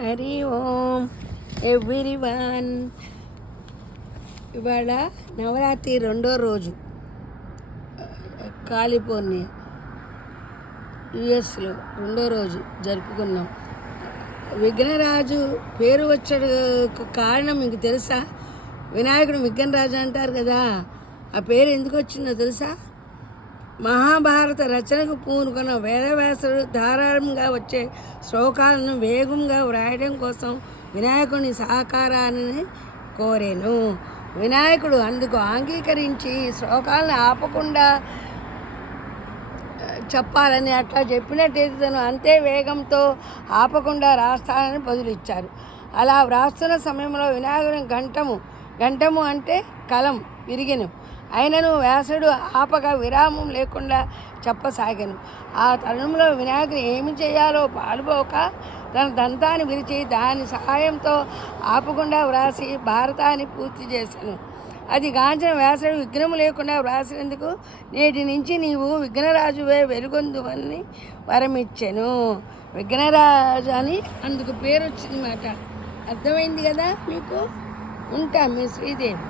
హరి ఓం everyone. ఇవాళ నవరాత్రి రెండో రోజు, కాలిఫోర్నియా యుఎస్లో రెండో రోజు జరుపుకున్నాం. విఘ్నరాజు పేరు వచ్చే కారణం మీకు తెలుసా? వినాయకుడు విఘ్నరాజు అంటారు కదా, ఆ పేరు ఎందుకు వచ్చిందో తెలుసా? మహాభారత రచనకు పూనుకున్న వేదవ్యాసుడు ధారాళంగా వచ్చే శ్లోకాలను వేగంగా వ్రాయడం కోసం వినాయకుని సహకారాన్ని కోరాను. వినాయకుడు అందుకు అంగీకరించి శ్లోకాలను ఆపకుండా చెప్పాలని, అట్లా చెప్పినట్టయితే తను అంతే వేగంతో ఆపకుండా రాస్తానని బదులిచ్చారు. అలా వ్రాస్తున్న సమయంలో వినాయకుని గంటము అంటే కలం విరిగెను. అయినను వ్యాసుడు ఆపగా విరామం లేకుండా చెప్పసాగాను. ఆ తరుణంలో వినాయకుడు ఏమి చేయాలో పాలుపోక తన దంతాన్ని విరిచి దాని సహాయంతో ఆపకుండా వ్రాసి భారతాన్ని పూర్తి చేశాను. అది గాంచిన వ్యాసుడు విఘ్నము లేకుండా వ్రాసినందుకు నేటి నుంచి నీవు విఘ్నరాజువే వెలుగొందువని వరమిచ్చెను. విఘ్నరాజు అని అందుకు పేరు వచ్చిందన్నమాట. అర్థమైంది కదా మీకు? ఉంటా మీ శ్రీదేవి.